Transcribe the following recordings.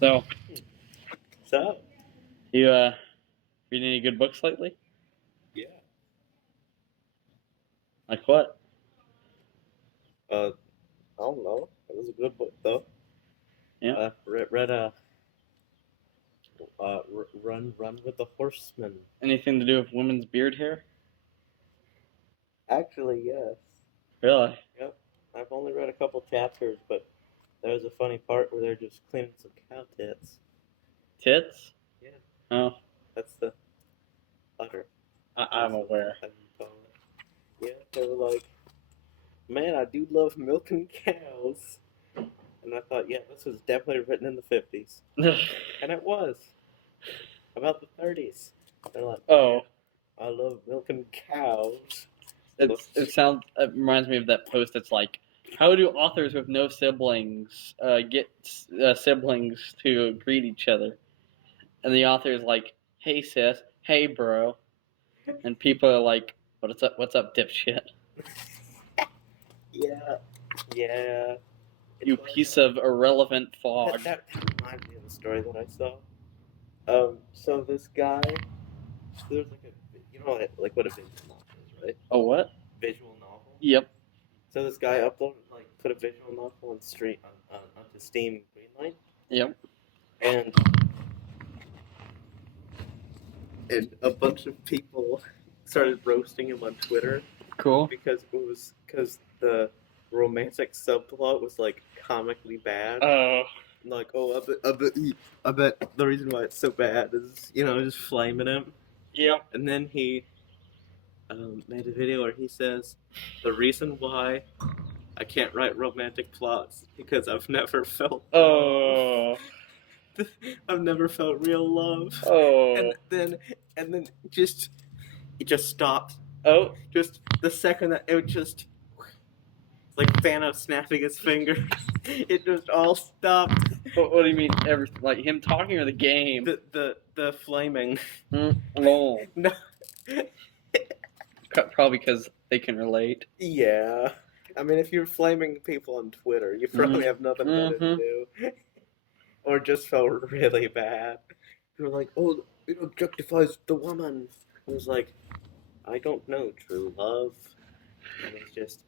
So, So, you reading any good books lately? yeah. Like what? I don't know. It was a good book though. Yeah. Run with the Horseman. Anything to do with women's beard hair? Actually, yes. Really? Yep. I've only read a couple chapters, but there was a funny part where they're just cleaning some cow tits. Tits? Yeah. Oh, That's the utter. I'm aware. How you call it. Yeah, they were like, man, I do love milking cows. And I thought, yeah, this was definitely written in the 50s. And it was. About the 30s. They're like, Oh, I love milking cows. it reminds me of that post that's like, how do authors with no siblings get siblings to greet each other? And the author is like, hey sis, hey bro. And people are like, what's up, dipshit? Yeah. Yeah. You piece of irrelevant fog. That reminds me of a story that I saw. So this guy, there's like like what a visual novel is, right? Oh, what? Visual novel. Yep. So this guy put a visual novel onto Steam Greenlight, Yep. and a bunch of people started roasting him on Twitter Cool. because the romantic subplot was like comically bad. Oh. Like, oh, I bet the reason why it's so bad is just flaming him. Yep. And then he made a video where he says the reason why I can't write romantic plots because I've never felt Oh. I've never felt real love. Oh. And then it just stopped. Oh. Just the second that it just like Thanos snapping his fingers, it just all stopped. What do you mean? Like him talking or the game? The flaming. No. No. Probably because they can relate. Yeah. I mean, if you're flaming people on Twitter, you probably have nothing better to do. Or just felt really bad. You're like, oh, it objectifies the woman. It was like, I don't know true love. And it's just,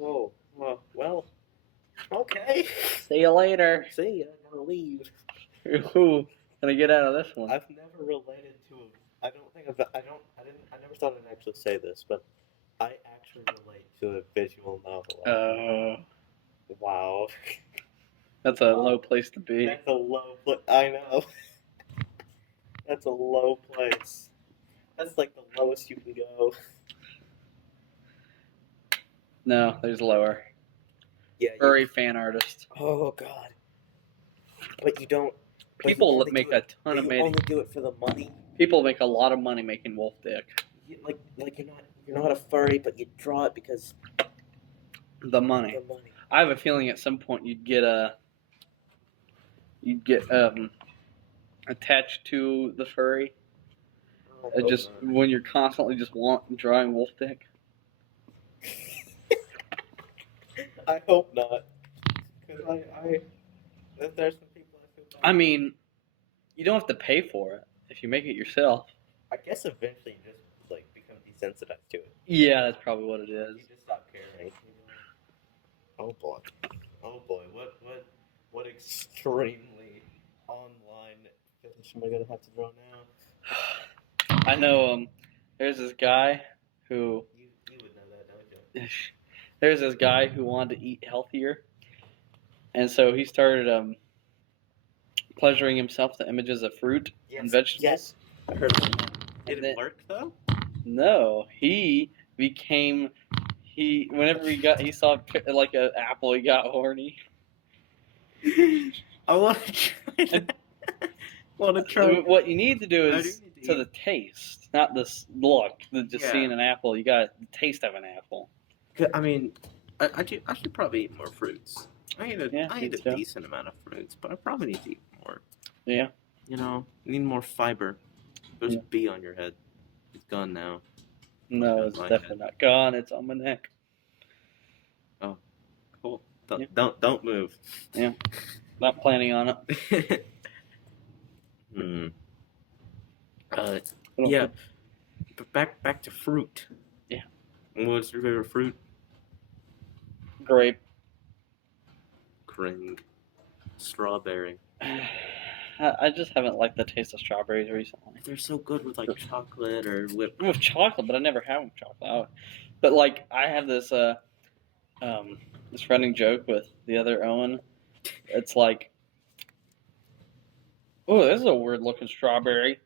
oh, well, okay. See you later. See ya, I'm gonna leave. Ooh, gonna get out of this one. I've never related to I never thought I'd actually say this, but I actually relate to a visual novel. Wow. That's a low place to be. That's a low place. I know. That's a low place. That's like the lowest you can go. No, there's lower. Yeah. Furry fan artist. Oh God. But you don't. People make a ton of money. You only do it for the money. People make a lot of money making wolf dick. Like you're not a furry, but you draw it because the money. The money. I have a feeling at some point you'd get attached to the furry. Just not. When you're constantly just drawing wolf dick. I hope not. Because there's some people I feel bad. I mean, you don't have to pay for it if you make it yourself. I guess eventually you just become desensitized to it. Yeah, that's probably what it is. You just stop caring. Oh boy. What extremely online finish am I gonna have to draw now? I know. There's this guy who. You would know that, don't you? There's this guy who wanted to eat healthier, and so he started pleasuring himself to images of fruit and vegetables. Yes, I heard that. Did it work though? No, he became. Whenever he saw like an apple, he got horny. I want to try that. What you need to do is to the taste, not this look. Seeing an apple, you got the taste of an apple. I mean, I should probably eat more fruits. I eat a decent amount of fruits, but I probably need to eat more. Yeah. You need more fiber. There's a bee on your head. It's gone now. No, it's definitely not gone. It's on my neck. Oh, cool. Don't move. Yeah. Not planning on it. Hmm. Yeah. But back to fruit. Yeah. What's your favorite fruit? Grape. Grape. Strawberry. I just haven't liked the taste of strawberries recently. They're so good with like chocolate or whipped. With chocolate, but I never have with chocolate. But like I have this this running joke with the other Owen. It's like, oh, this is a weird looking strawberry.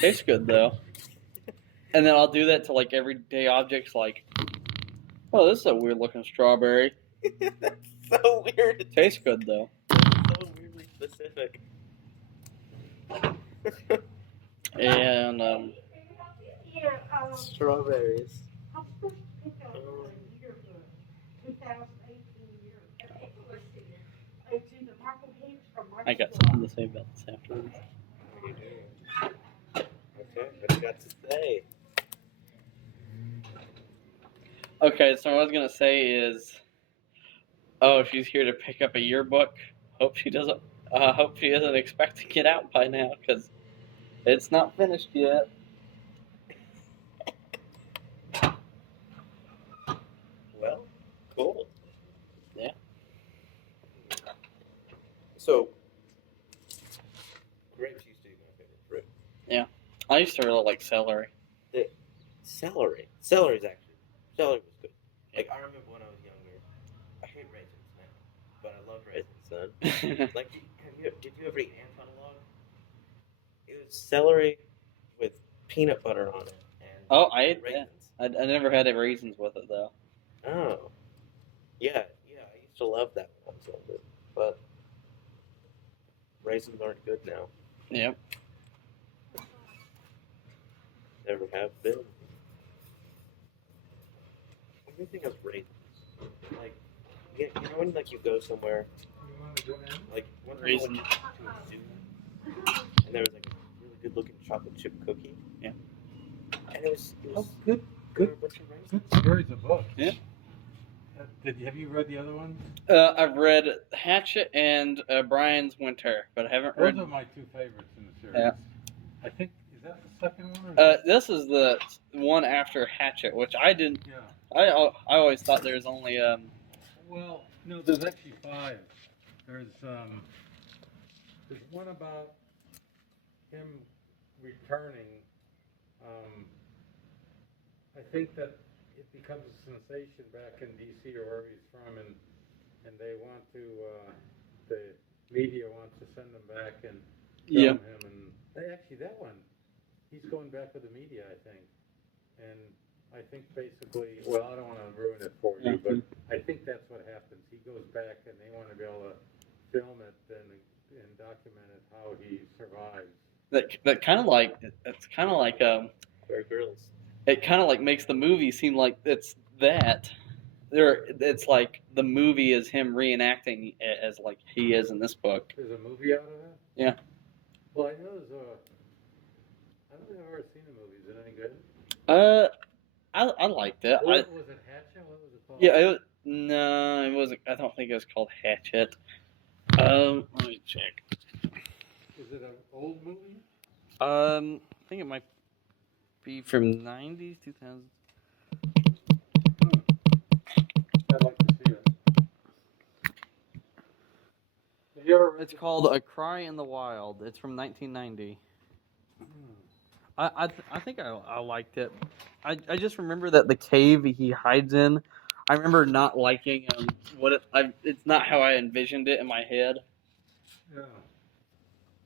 Tastes good though. And then I'll do that to like everyday objects, like, oh, this is a weird looking strawberry. That's so weird. It tastes good though. So weirdly specific. And Strawberries. I got something to say about this afterwards. Okay, what do you got to say? Okay, so what I was gonna say is, oh, she's here to pick up a yearbook. Hope she doesn't. Hope she doesn't expect to get out by now, because it's not finished yet. Well, cool. Yeah. So, grapes used to be my favorite fruit. I used to really like celery. Celery. Celery was good. Like, I remember when I was younger, I hate raisins now, but I love raisins then. Like, did you ever eat ant on a log? It was celery with peanut butter on it and Oh, I ate that. raisins. I never had any raisins with it though. Oh. Yeah, I used to love that when I was younger, but raisins aren't good now. Yep. Never have been. What do you think of raisins? Like, you know when like you go somewhere, like one time I went to a zoo, and there was like a really good looking chocolate chip cookie. Yeah. And it was Good. there were a bunch of raisins. Good series of books. Yeah. Have you read the other ones? I've read Hatchet and Brian's Winter, but I haven't read. Those are my two favorites in the series. Yeah. I think, is that the second one? Or This is the one after Hatchet, which I didn't. yeah. I always thought there was only Well, no, there's actually 5. There's one about him returning. I think that it becomes a sensation back in D.C. or wherever he's from, and they want to, the media wants to send him back and film him. And actually, that one, he's going back with the media, I think. And I think basically, well, I don't want to ruin it for you, but I think that's what happens. He goes back, and they want to be able to film it and document it how he survives. that kind of like it's kind of like Bear Grylls. it kind of like makes the movie seem like it's that. It's like the movie is him reenacting it as like he is in this book. There's a movie out of that? Yeah. Well, I know there's I don't think I've ever seen the movie. Is it any good? I liked it. Was it Hatchet? What was it called? Yeah, no, it wasn't. I don't think it was called Hatchet. Let me check. Is it an old movie? I think it might be from 90s, 2000s. I'd like to see it. Have you ever read It's called A Cry in the Wild. It's from 1990. I think I liked it. I just remember that the cave he hides in. I remember not liking it's not how I envisioned it in my head. Yeah.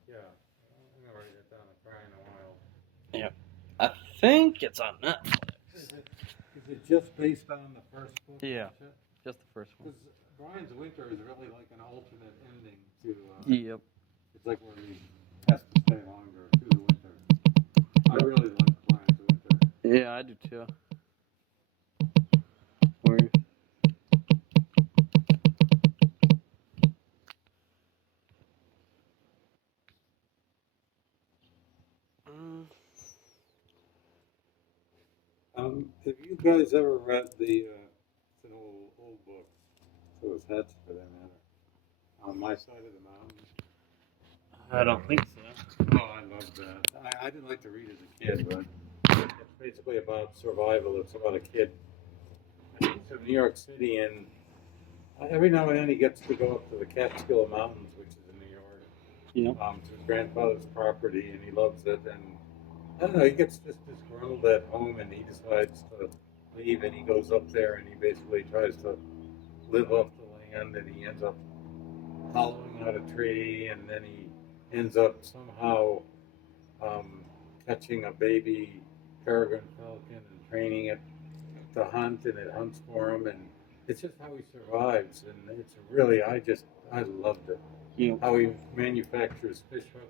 Yeah. I'm gonna write it down. A Cry in the Wild. I think it's on Netflix. Is it just based on the first book? Yeah. Hatchet? Just the first one. Because Brian's Winter is really like an alternate ending to. Yep. It's like where he has to stay longer through the winter. I really like Brian's Winter. Yeah, I do too. Where? Have you guys ever read the? It's an old book, so it's Hatchet for that matter. On My Side of the Mountain. I don't think so. Oh, I love that. I didn't like to read as a kid, but it's basically about survival. It's about a kid. He's from New York City, and every now and then he gets to go up to the Catskill Mountains, which is in New York. To his grandfather's property, and he loves it. And I don't know, he gets just disgruntled at home, and he decides to leave, and he goes up there, and he basically tries to live off the land, and he ends up hollowing out a tree, and then he ends up somehow catching a baby peregrine falcon and training it to hunt, and it hunts for him, and it's just how he survives, and it's really, I loved it. Yeah. How he manufactures fish hooks,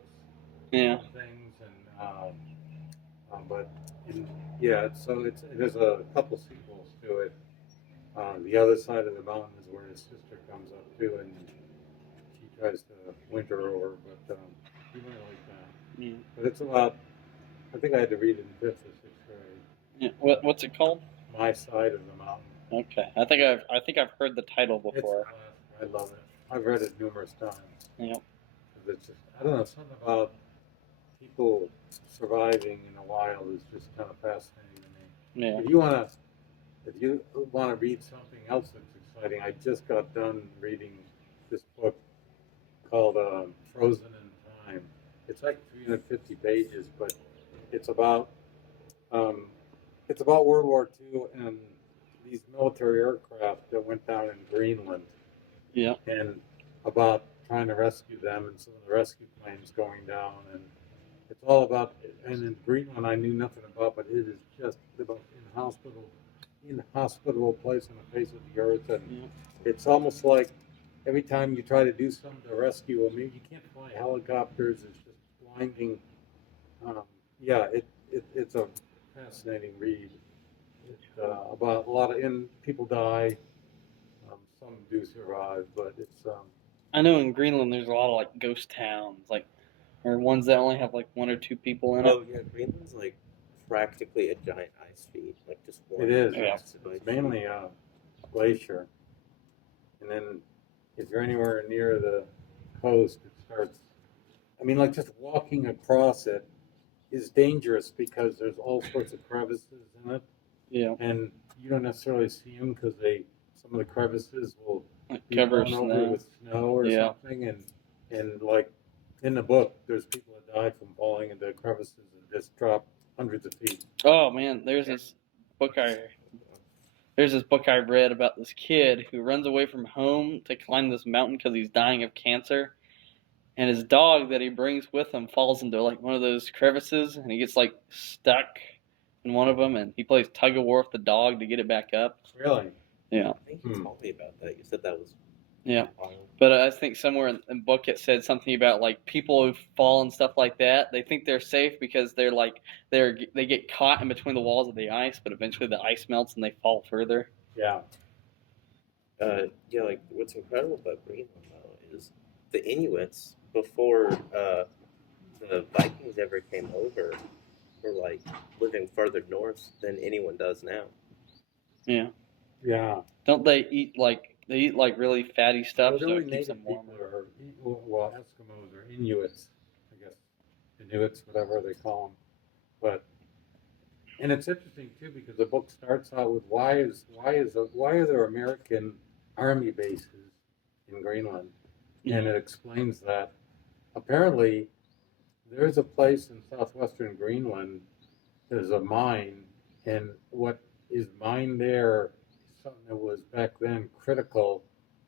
Yeah. and things, and but there's a couple sequels to it. The other side of the mountain is where his sister comes up too, and she tries to winter over, but you might like that. Yeah. But it's about, I think I had to read it in 5th or 6th grade. Yeah. What's it called? My Side of the Mountain. Okay. I think I've heard the title It's before. I love it. I've read it numerous times. Yeah. It's just, I don't know, something about people surviving in the wild is just kind of fascinating to me. Yeah. If you want to read something else that's exciting, I just got done reading this book called Frozen in Time. It's like 350 pages, but it's about World War II and these military aircraft that went down in Greenland. Yeah. And about trying to rescue them and some of the rescue planes going down, and it's all about, and in Greenland I knew nothing about, but it is just the most inhospitable place on the face of the earth, and it's almost like every time you try to do something to rescue them, you can't fly helicopters, it's just blinding. It's a fascinating read. It's about a lot of, and people die, some do survive, but it's I know in Greenland there's a lot of like ghost towns, like or ones that only have like 1 or 2 people in it. Oh yeah, Greenland's like practically a giant ice sheet, like just one. it is. Yeah. It's mainly a glacier, and then if you're anywhere near the coast, it starts. I mean, like just walking across it is dangerous because there's all sorts of crevices in it, Yeah. and you don't necessarily see them because some of the crevices will Like be cover blown over snow. with snow or Yeah. something, and like in the book, there's people that die from falling into crevices and just drop hundreds of feet. Oh man, there's this book I read about this kid who runs away from home to climb this mountain because he's dying of cancer, and his dog that he brings with him falls into like one of those crevices, and he gets like stuck in one of them, and he plays tug of war with the dog to get it back up. Really? Yeah. I think you told me about that. You said that was Yeah. wild. But I think somewhere in the book it said something about like people who fall and stuff like that. They think they're safe because they get caught in between the walls of the ice, but eventually the ice melts and they fall further. Yeah. Like what's incredible about Greenland though is the Inuits before the Vikings ever came over were like living further north than anyone does now. Yeah. Yeah. Don't they eat like really fatty stuff Well, so really it keeps native them warm? people are, well, Eskimos or Inuits, I guess, Inuits, whatever they call them. And it's interesting too because the book starts out with why are there American army bases in Greenland, and it explains that apparently there's a place in southwestern Greenland. There's a mine, and what is mined there is something that was back then critical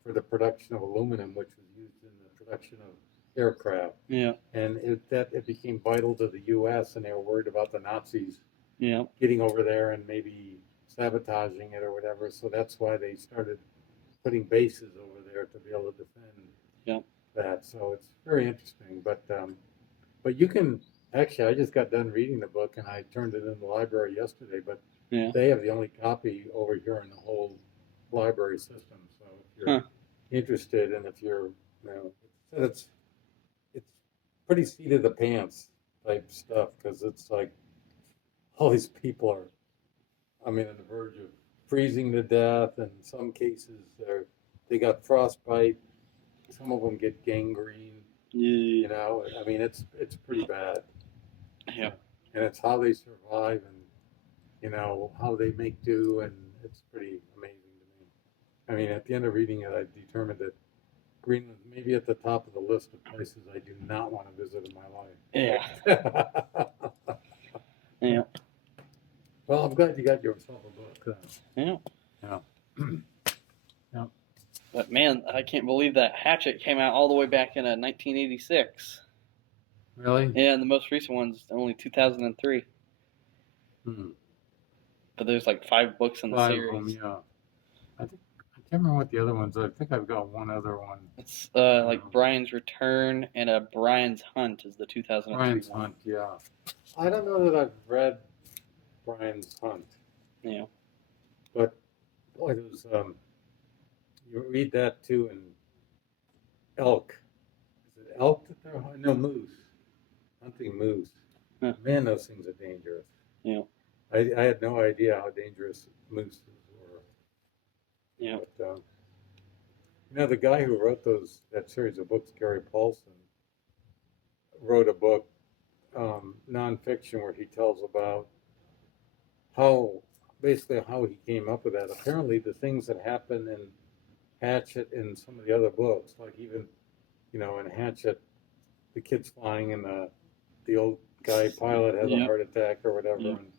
for the production of aluminum, which was used in the production of aircraft. Yeah. And it became vital to the U.S., and they were worried about the Nazis Yeah. getting over there and maybe sabotaging it or whatever. So that's why they started putting bases over there to be able to defend that. So it's very interesting. But you can actually, I just got done reading the book and I turned it in the library yesterday. But they have the only copy over here in the whole library system. So if you're interested, and if you're, it's pretty seat of the pants type stuff because it's like all these people are, on the verge of freezing to death, and in some cases they got frostbite. Some of them get gangrene. You Yeah. know, I mean, it's pretty bad. Yeah. And it's how they survive and, you know, how they make do, and it's pretty amazing to me. I mean, at the end of reading it, I determined that Greenland may be at the top of the list of places I do not want to visit in my Yeah. life. Yeah. Well, I'm glad you got yourself a book. Yeah. Yeah. Yeah. But man, I can't believe that Hatchet came out all the way back in 1986. Really? Yeah, and the most recent one's only 2003. Hmm. But there's like 5 books in the 5 of series. them, yeah. I can't remember what the other ones are. I think I've got one other one. It's like Brian's Return and Brian's Hunt is the 2003 Brian's one. Hunt, yeah. I don't know that I've read Brian's Hunt, Yeah. but boy, those you read that too in elk. Is it elk that they're hunting? No, moose. Hunting moose. Huh. Man, those things are dangerous. Yeah. I had no idea how dangerous moose were. Yeah. But, you know, the guy who wrote that series of books, Gary Paulson, wrote a book, nonfiction, where he tells about basically how he came up with that. Apparently, the things that happen in Hatchet and some of the other books, like even, you know, in Hatchet, the kid's flying and the old guy pilot has a Yeah. heart attack or whatever. Yeah. And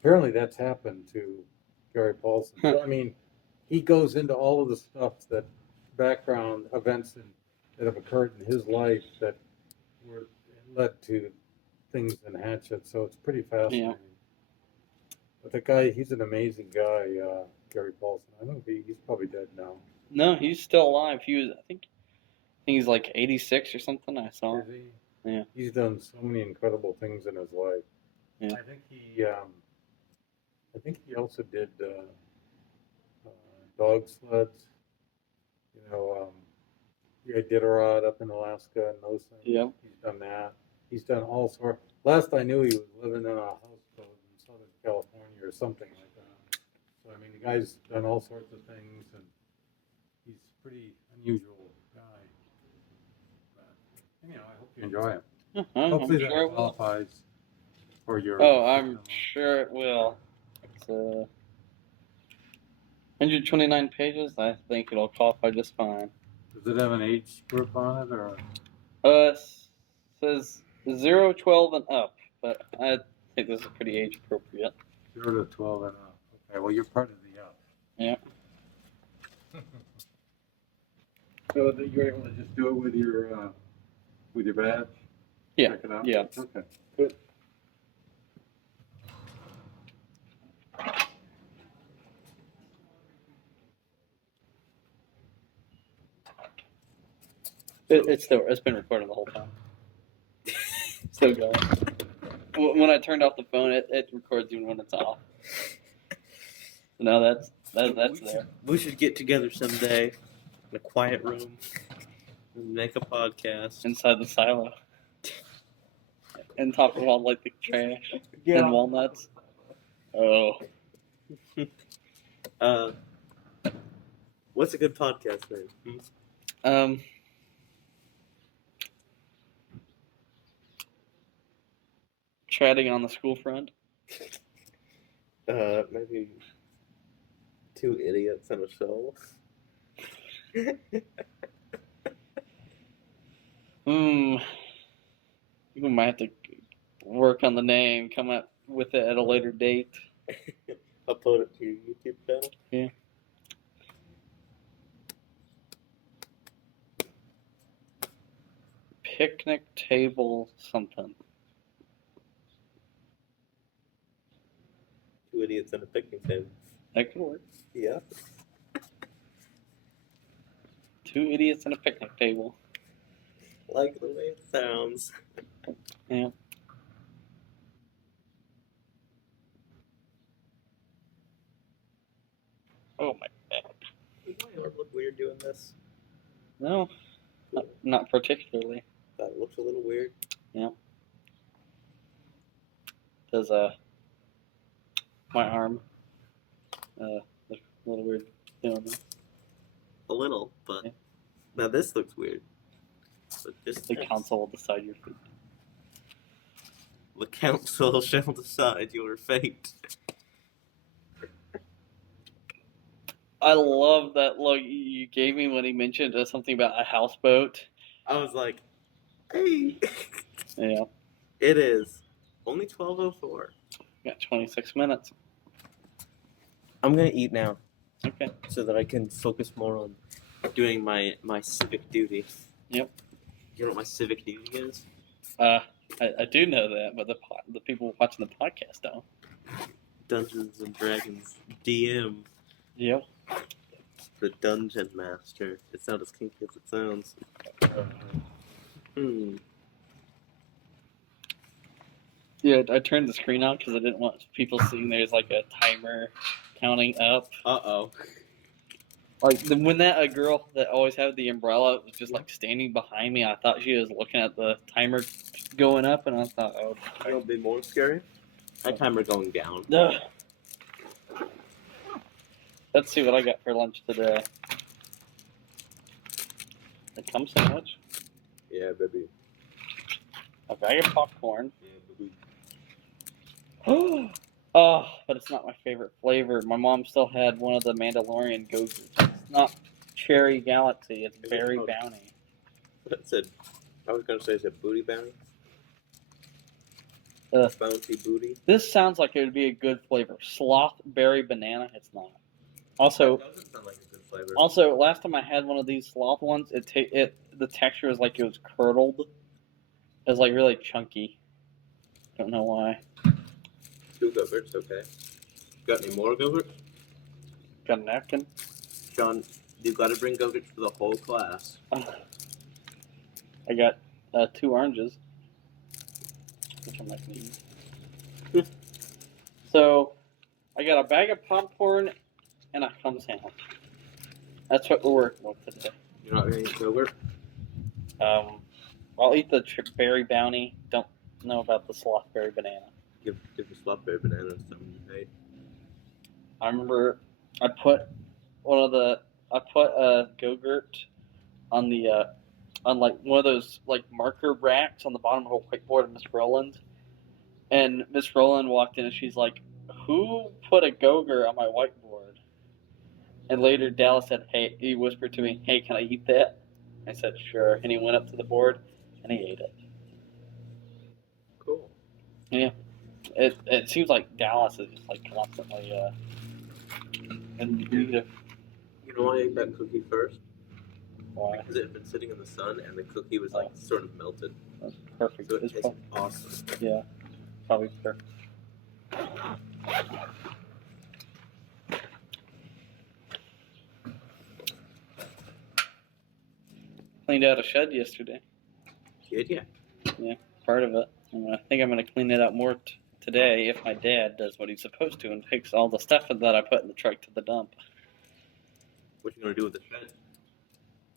apparently, that's happened to Gary Paulson. So, I mean, he goes into all of the stuff, that background events that have occurred in his life that led to things in Hatchet. So it's pretty fascinating. But the guy, he's an amazing guy, Gary Paulson. I don't think he's probably dead now. No, he's still alive. I think he's like 86 or something. I saw. Is he? Yeah. He's done so many incredible things in his life. Yeah. I think he also did dog sleds. You know, Iditarod up in Alaska and those things. Yep. He's done that. He's done all sorts. Last I knew, he was living in a houseboat in Southern California or something like that. So I mean, the guy's done all sorts of things, and he's a pretty unusual guy. But anyhow, I hope you enjoy it. Hopefully I'm sure it that will. qualifies for your. Oh, I'm sure it will. It's 129 pages. I think it'll qualify just fine. Does it have an age group on it, or? Says 0, 12, and up, but I think this is pretty age appropriate. 0 to 12 and up. Okay, well, you're part of the up. Yeah. So that you're able to just do it with your badge? Yeah. Check it out? Yeah. Okay, good. It's been recording the whole time. Still going. When I turned off the phone, it records even when it's off. No, that's there. We should get together someday in a quiet room and make a podcast. Inside the silo. And top of all like the trash and walnuts. Oh. What's a good podcast name? Chatting on the school front. Maybe Two Idiots and a Show. We might have to work on the name, come up with it at a later date. Upload it to your YouTube channel. Yeah. Picnic table something. Two Idiots and a Picnic Table. That could work. Yeah. 2 idiots and a picnic table. Like the way it sounds. Yeah. Oh my back. Does my arm look weird doing this? No, not particularly. That looks a little weird. Yeah. Does my arm look a little weird doing that? A little, but Yeah. now this looks weird. The The distance. council will decide your fate. The council shall decide your fate. I love that look you gave me when he mentioned something about a houseboat. I was like, hey. Yeah, It is only 12:04. got 26 minutes. I'm gonna eat now Okay. so that I can focus more on doing my civic duty. Yep. You know what my civic duty is? I do know that, but the people watching the podcast don't. Dungeons and Dragons DM. Yep. The Dungeon Master. It's not as kinky as it sounds. Yeah, I turned the screen off because I didn't want people seeing there's like a timer counting up. Uh-oh. Like when that girl that always had the umbrella was just like standing behind me, I thought she was looking at the timer going up, and I thought, oh, It'll be more scary. My timer going down. ugh. Let's see what I got for lunch today. A cum sandwich, Yeah, baby. a bag of popcorn. Yeah, baby. Oh, but it's not my favorite flavor. My mom still had one of the Mandalorian Go-Gurts. It's not Cherry Galaxy, it's it Berry called- Bounty. It said, I was gonna say, is it booty bounty? Bounty booty. This sounds like it would be a good flavor. Sloth Berry Banana, it's not. Also, That doesn't sound like a good flavor. Also, last time I had one of these sloth ones, the texture was like it was curdled. It was like really chunky. Don't know why. 2 Go-Gurts, okay. Got any more Go-Gurts? Got a napkin. Sean, you gotta bring Go-Gurts for the whole class. I got 2 oranges, which I might need. So, I got a bag of popcorn and a cum sandwich. That's what we're working with today. You're not gonna eat Go-Gurt? I'll eat the Berry Bounty. Don't know about the Sloth Berry Banana. Give the slop berry banana some you hate. I remember I put a Go-Gurt on the on like one of those like marker racks on the bottom of a whiteboard of Miss Rowland, and Miss Rowland walked in and she's like, "Who put a Go-Gurt on my whiteboard?" And later Dallas said, "Hey," he whispered to me, "Hey, can I eat that?" I said, "Sure," and he went up to the board and he ate it. Cool. It seems like Dallas is just like constantly in need of You know why I ate that cookie first? why. Because it had been sitting in the sun and the cookie was like sort of melted. That's perfect. So it It's tasted awesome. yeah, probably perfect. Cleaned out a shed yesterday. Did ya? Part of it. And I think I'm going to clean it out more today if my dad does what he's supposed to and takes all the stuff that I put in the truck to the dump. What you gonna do with the shed?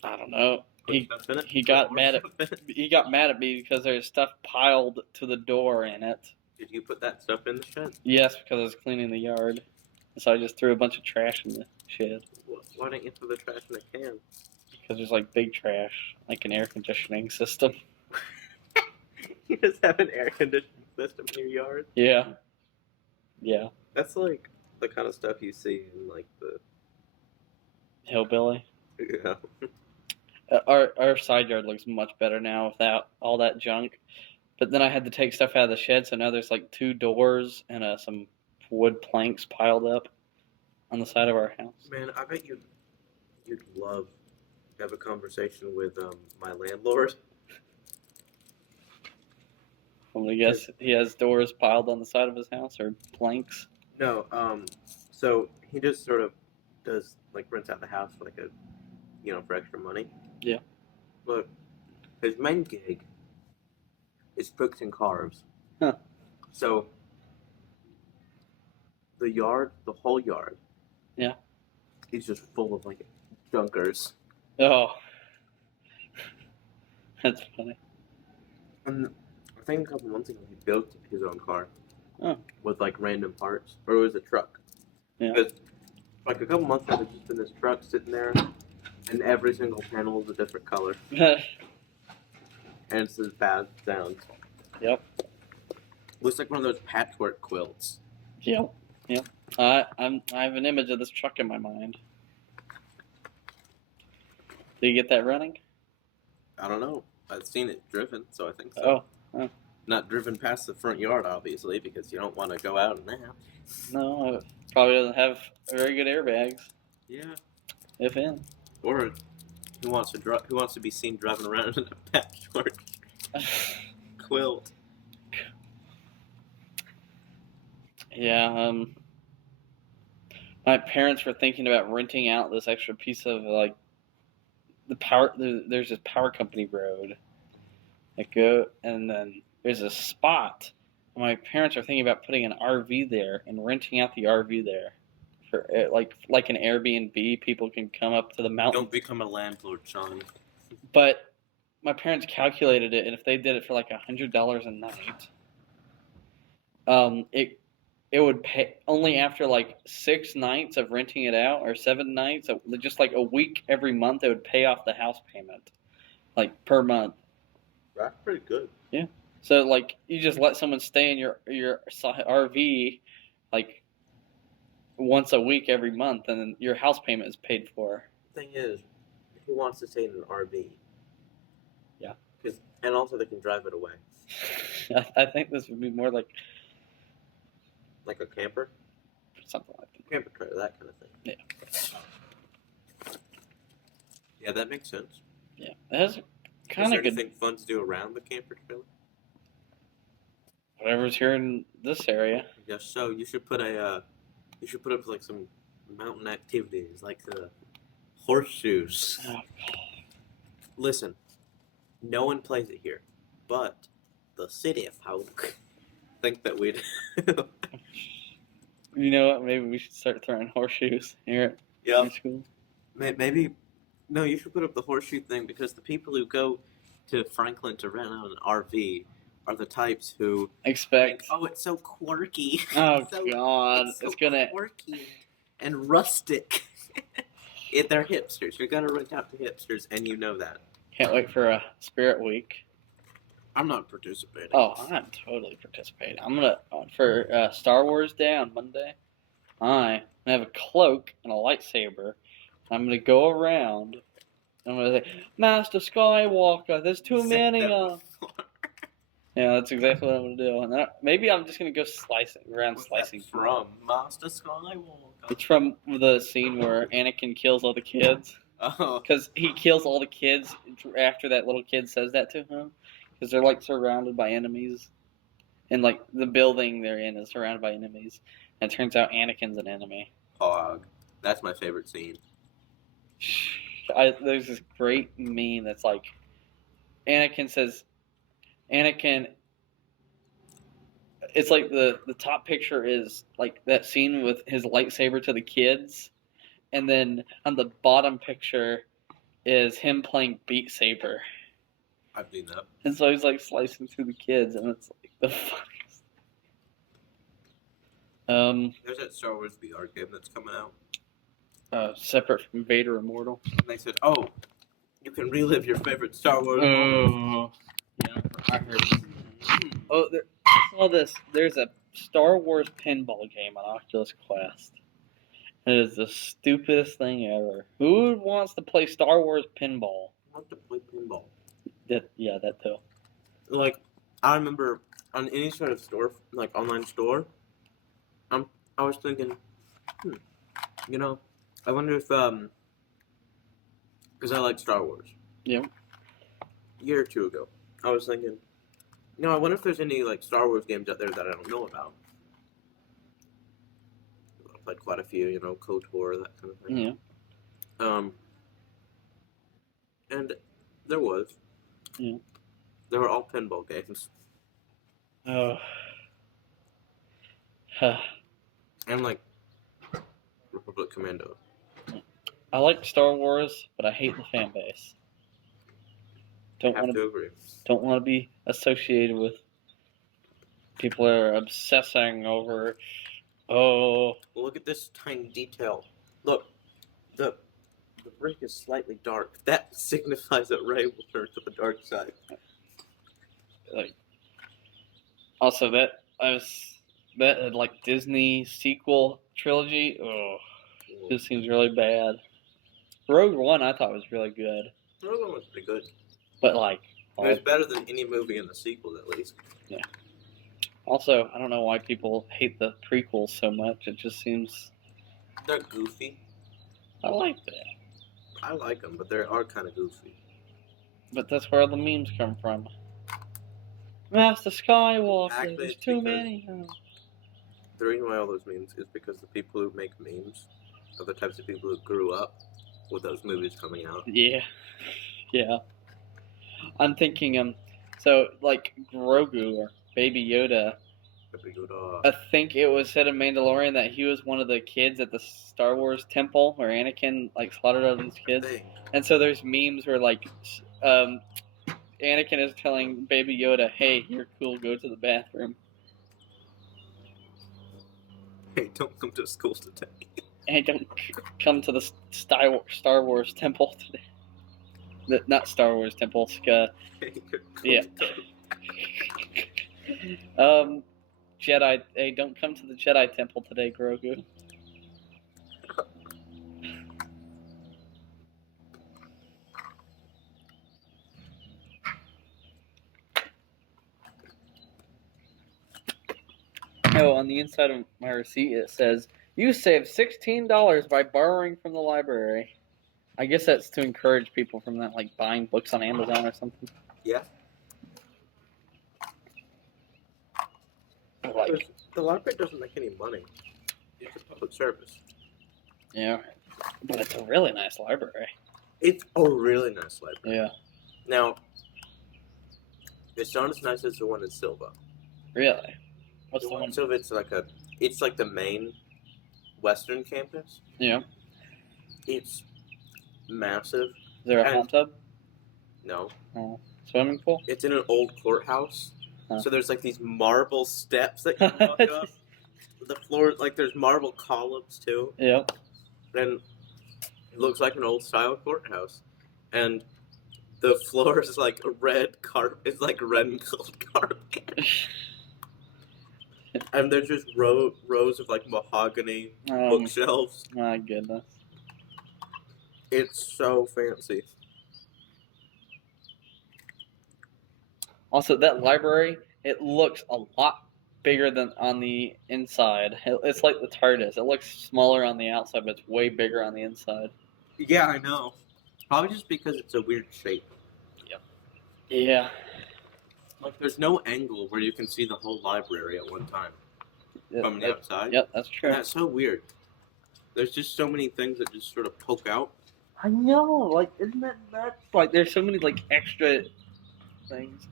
I don't know. Put He stuff in it? he got Put more mad at- stuff in it? he got mad at me because there's stuff piled to the door in it. Did you put that stuff in the shed? Yes, because I was cleaning the yard. So I just threw a bunch of trash in the shed Why don't you throw the trash in a can? because there's like big trash, like an air conditioning system. You just have an air conditioning system in your yard? Yeah. Yeah. That's like the kind of stuff you see in like the Hillbilly. yeah. Our side yard looks much better now without all that junk. But then I had to take stuff out of the shed, so now there's like 2 doors and some wood planks piled up on the side of our house. Man, I bet you'd love to have a conversation with my landlord. I'm gonna guess he has doors piled on the side of his house or planks. No, so he just sort of does like rents out the house for like for extra money. Yeah. But his main gig is fixing cars. Huh. So the whole yard. Yeah. Is just full of like junkers. Oh. That's funny. And I think a couple months ago he built his own car. Oh. With like random parts, or it was a truck. Yeah. Because like a couple months ago, there's just been this truck sitting there, and every single panel is a different color. and it's as bad as it sounds. Yep. Looks like one of those patchwork quilts. Yep. I have an image of this truck in my mind. Do you get that running? I don't know. I've seen it driven, so I think so. Oh. Not driven past the front yard, obviously, because you don't want to go out in that. No, it probably doesn't have very good airbags, Yeah. if in. Or who wants to be seen driving around in a patchwork quilt? Yeah, my parents were thinking about renting out this extra piece of like the power. There's this power company road that go, and then there's a spot. My parents are thinking about putting an RV there and renting out the RV there for like an Airbnb. People can come up to the mountain. Don't become a landlord, Sean. But my parents calculated it, and if they did it for like $100 a night, it would pay only after like 6 nights of renting it out, or 7 nights, just like a week every month. It would pay off the house payment, like per month. That's pretty good. Yeah. So like you just let someone stay in your RV, like once a week every month, and then your house payment is paid for. Thing is, who wants to stay in an RV? Yeah. And also they can drive it away. I think this would be more like a camper? something like that. Camper trailer, that kind of thing. Yeah. Yeah, that makes sense. Yeah. That's kind Is there of good. anything fun to do around the camper trailer? Whatever's here in this area. I guess so. You should put up like some mountain activities, like the horseshoes. Oh. Listen, no one plays it here, but the city of folk think that we'd. You know what? Maybe we should start throwing horseshoes here at Yeah. school. Maybe. No, you should put up the horseshoe thing because the people who go to Franklin to rent out an RV are the types who Expect. think, oh, it's so quirky. Oh so, God, it's so it's gonna. quirky and rustic. They're hipsters. You're gonna rent out to hipsters, and you know that. Can't wait for a Spirit Week. I'm not participating. Oh, I'm totally participating. I'm gonna for Star Wars Day on Monday. I'm gonna have a cloak and a lightsaber. I'm gonna go around. I'm gonna say, Master Skywalker, there's too many of. Yeah, that's exactly what I'm gonna do. And maybe I'm just gonna go slicing from Master Skywalker. It's from the scene where Anakin kills all the kids. Oh. Because he kills all the kids after that little kid says that to him. Because they're like surrounded by enemies. And like the building they're in is surrounded by enemies. And it turns out Anakin's an enemy. Hog. That's my favorite scene. There's this great meme that's like, Anakin says, it's like the top picture is like that scene with his lightsaber to the kids, and then on the bottom picture is him playing Beat Saber. I've seen that. And so he's like slicing through the kids, and it's like the funniest. There's that Star Wars VR game that's coming out. Separate from Vader Immortal. And they said, oh, you can relive your favorite Star Wars Oh. Yeah, I heard. Oh, I saw this. There's a Star Wars pinball game on Oculus Quest. It is the stupidest thing ever. Who wants to play Star Wars pinball? I want to play pinball. That too. Like, I remember on any sort of store, like online store, I was thinking, you know, I wonder if, because I like Star Wars. Yeah. A year or two ago, I was thinking, you know, I wonder if there's any, like, Star Wars games out there that I don't know about. I played quite a few, you know, KOTOR, that kind of thing. Yeah. And there was. Yeah. They were all pinball games. Oh. And, like, Republic Commando. I like Star Wars, but I hate the fan base. Don't Have want to agree. Don't want to be associated with people that are obsessing over. Oh. Look at this tiny detail. Look, the brick is slightly dark. That signifies that Rey will turn to the dark side. like also that like Disney sequel trilogy. Oh, this seems really bad. Rogue One I thought was really good, Rogue One was pretty good. but like It was better than any movie in the sequel, at least. yeah. Also, I don't know why people hate the prequels so much. It just seems They're goofy. I like that, I like them, but they are kind of goofy. but that's where the memes come from. Master Skywalker. Actually, There's it's too because- many. The reason why all those memes is because the people who make memes are the types of people who grew up with those movies coming out. Yeah, yeah. I'm thinking so like Grogu or Baby Yoda. That'd be good. I think it was said in Mandalorian that he was one of the kids at the Star Wars temple where Anakin like slaughtered all these kids. Thing. And so there's memes where like Anakin is telling Baby Yoda, "Hey, you're cool. Go to the bathroom." Hey, don't come to school today. Hey, don't come to the Star Wars temple today. Not Star Wars temple. Hey, you're cool Yeah. today. Jedi. Hey, don't come to the Jedi temple today, Grogu. Oh, on the inside of my receipt it says, "You saved $16 by borrowing from the library." I guess that's to encourage people from that, like buying books on Amazon or something. Yeah. Like, The library doesn't make any money. It's a public service. yeah, but it's a really nice library. It's a really nice library. Yeah, Now, it's not as nice as the one in Silva. really. What's The the one one? in Silva, it's like the main western campus. Yeah, It's massive. is there a And- hot tub? No, Oh, swimming pool? it's in an old courthouse. Huh. So there's like these marble steps that you walk up. The floor, like there's marble columns too, Yep. and it looks like an old style courthouse. And the floor is like a red carpet. It's like red and gold carpet. And there's just rows of like mahogany bookshelves. My goodness. It's so fancy. Also, that library, it looks a lot bigger than on the inside. It's like the TARDIS. It looks smaller on the outside, but it's way bigger on the inside. Yeah, I know. Probably just because it's a weird shape. Yeah. Like there's no angle where you can see the whole library at one time from the outside. Yep, that's true. That's so weird. There's just so many things that just sort of poke out. I know. Like, isn't that nuts? Like, there's so many like extra things.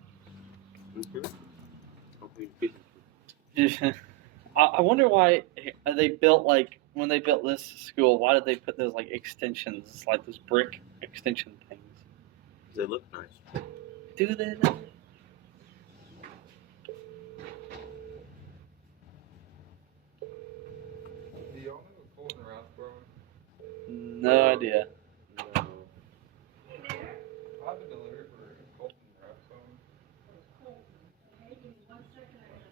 I wonder why they built like when they built this school. Why did they put those like extensions, like those brick extension things? They look nice. Do they? Do y'all know Colton Rathbone? No idea. No. I have a delivery for Colton Rathbone.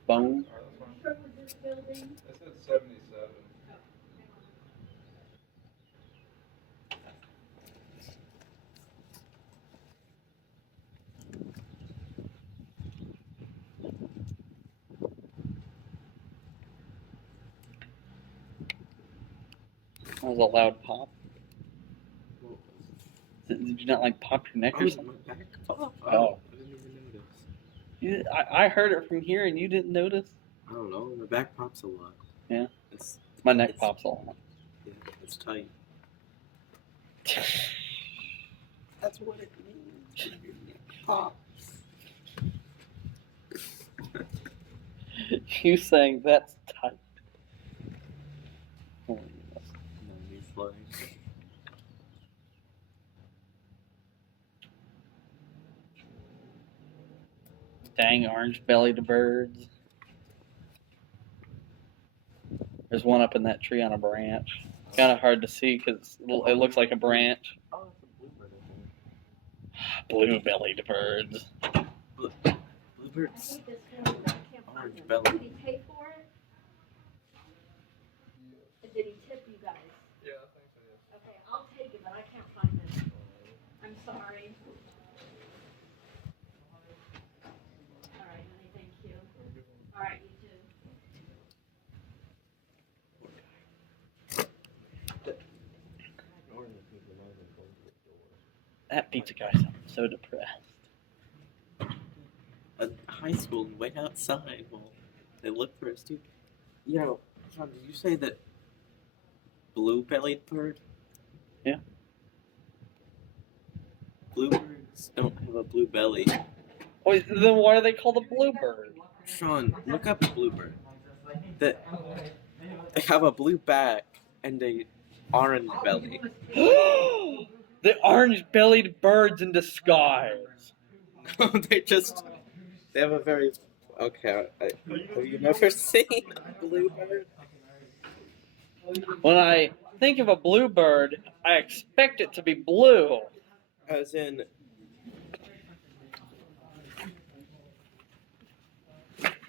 Bone. Alright, that's fine. It said 77. That was a loud pop. Did you not like pop your neck or Oh, something? my back. Oh. Oh. I didn't even notice. I heard it from here and you didn't notice. I don't know. My back pops a lot. Yeah. It's My neck It's- pops a lot. yeah, it's tight. That's what it means. Your neck pops. You saying that's tight. Oh, yes. No, he's like. Dang orange-bellied birds. There's one up in that tree on a branch. Kind of hard to see because it looks like a branch. Oh, it's a bluebird. Blue-bellied birds. Bluebirds. This one, but I can't find Orange them. belly. Did he pay for it? Did he tip you guys? Yeah, I think so, yes. Okay, I'll take it, but I can't find them. I'm sorry. All right, honey, thank you. All right, you too. That pizza guy sounds so depressed. A high school went outside while they looked for a student. You know, John, did you say that blue-bellied bird? Yeah. Bluebirds don't have a blue belly. Wait, then why are they called a bluebird? Sean, look up a bluebird. They have a blue back and a orange belly. The orange-bellied birds in disguise. They have a very. Okay, have you never seen a bluebird? When I think of a bluebird, I expect it to be blue. As in.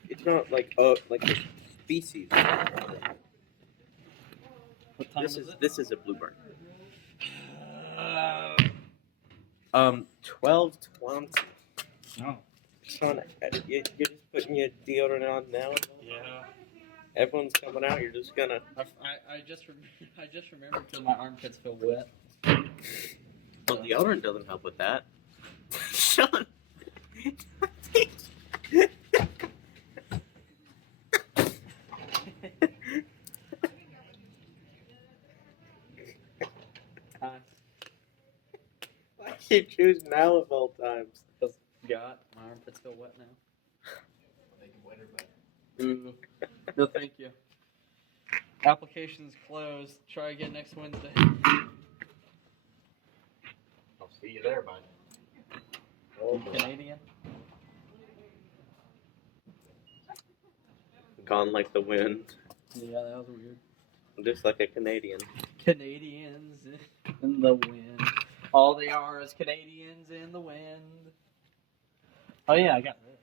It's not like a species. What time This is a bluebird. 12:20. Oh. Sean, you're just putting your deodorant on now. Yeah. Everyone's coming out. You're just gonna. I just remembered till my armpits feel wet. Well, deodorant doesn't help with that. Sean. Why do you choose now of all times? Got my armpits feel wet now. Ooh. No, thank you. Application's closed. Try again next Wednesday. I'll see you there, bud. Canadian. Gone like the wind, Yeah, that was weird. just like a Canadian. Canadians in the wind. All they are is Canadians in the wind. Oh yeah, I got this.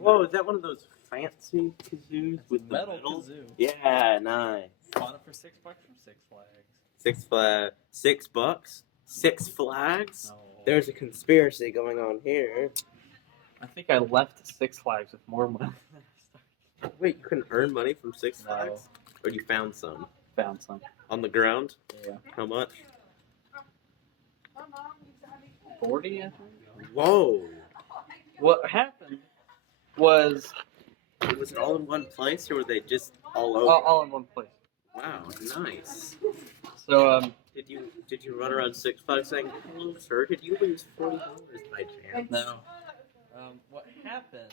Whoa, is that one of those fancy kazoos with the Metal metal? kazoo. Yeah, nice. Bought it for $6 from Six Flags. $6? Six Flags? No. There's a conspiracy going on here. I think I left Six Flags with more money than I Wait, you can earn money from Six No. Flags? Or you found some? found some. On the ground? Yeah. How much? 40, I think. Whoa! What happened was Was it all in one place or were they just all over? all in one place. Wow, nice. So Did you run around Six Flags saying, "Hello, sir, did you lose $40 by chance?" no. What happened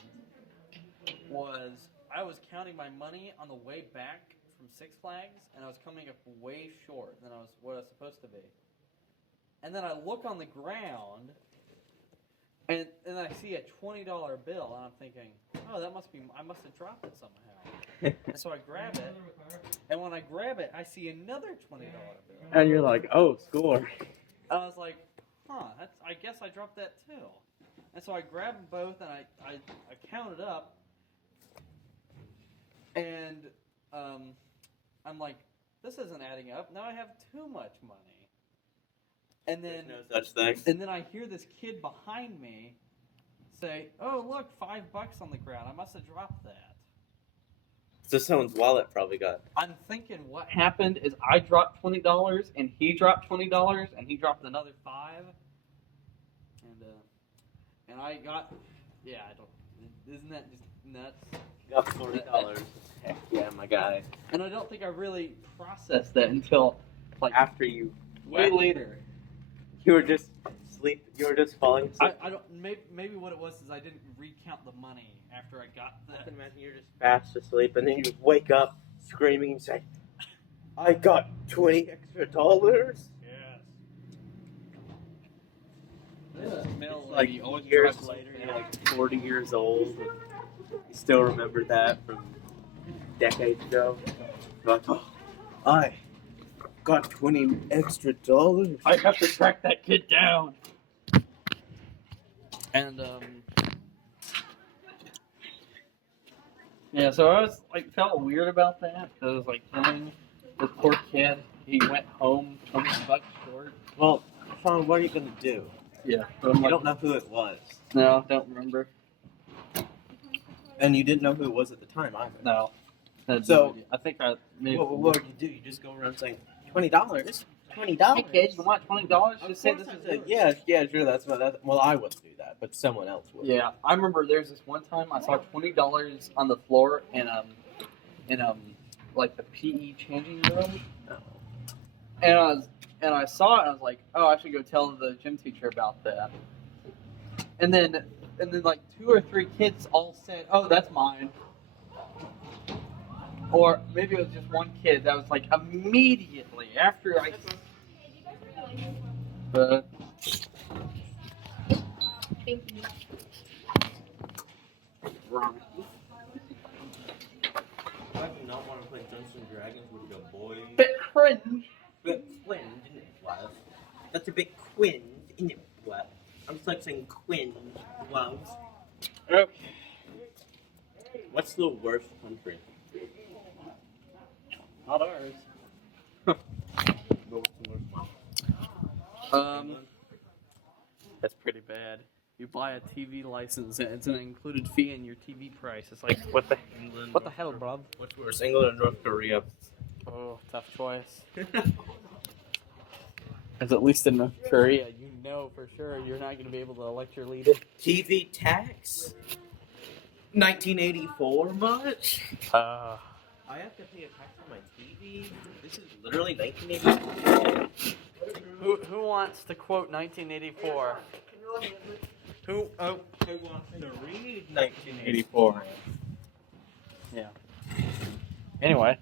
was I was counting my money on the way back from Six Flags, and I was coming up way short than what I was supposed to be. And then I look on the ground, and I see a $20 bill, and I'm thinking, oh, I must have dropped it somehow. And so I grab it, and when I grab it, I see another $20 bill. And you're like, "Oh, score." I was like, I guess I dropped that too. And so I grabbed them both, and I counted up, and I'm like, this isn't adding up. Now I have too much money. And then There's no such thing. And then I hear this kid behind me say, "Oh, look, $5 on the ground. I must have dropped that." So someone's wallet probably got. I'm thinking what happened is I dropped $20, and he dropped $20, and he dropped another $5, and I got, I don't. Isn't that just nuts? Got $40. Heck yeah, my guy. And I don't think I really processed that until like After you, way later. you were just sleep. You were just falling asleep. I don't. Maybe what it was is I didn't recount the money after I got I the. can imagine you're just fast asleep, and then you wake up screaming and say, "I got $20 extra." Yes. Smell Like you always years drive later. you're like 40 years old. And you still remember that from decades ago. You're like, "Oh, I got $20 extra dollars. I have to track that kid down. And yeah, so I was like felt weird about that. I was like, dang, this poor kid. He went home $20 short. Well, Sean, what are you gonna do? Yeah, but I'm You like, don't know who it was, no, don't remember. and you didn't know who it was at the time either. No. Had So- no idea. I think I maybe. What would you do? You just go around saying $20. Hey kid, you want $20? Just say this is yours. Yeah, sure. That's what. Well, I wouldn't do that, but someone else would. Yeah, I remember there's this one time I saw $20 on the floor in like the PE changing room, and I saw it and I was like, oh, I should go tell the gym teacher about that. And then like 2 or 3 kids all said, oh, that's mine. Or maybe it was just one kid that was like immediately after I. Wrong. I do not want to play Dungeons and Dragons with your boy. Bit cringe. Bit Quinn, isn't it, Love? That's a bit Quinn, isn't it, Love? I'm just like saying Quinn, Love. Okay. What's the worst country? Not ours. What's the worst one? That's pretty bad. You buy a TV license and it's an included fee in your TV price. It's like, what the hell, bro? What's worse, England or North Korea? Oh, tough choice. Because at least in North Korea, you know for sure you're not going to be able to elect your leader. TV tax? 1984 much? I have to pay a tax on my TV? This is literally 1984. Who wants to quote 1984? Who wants to read 1984? Yeah. Anyway.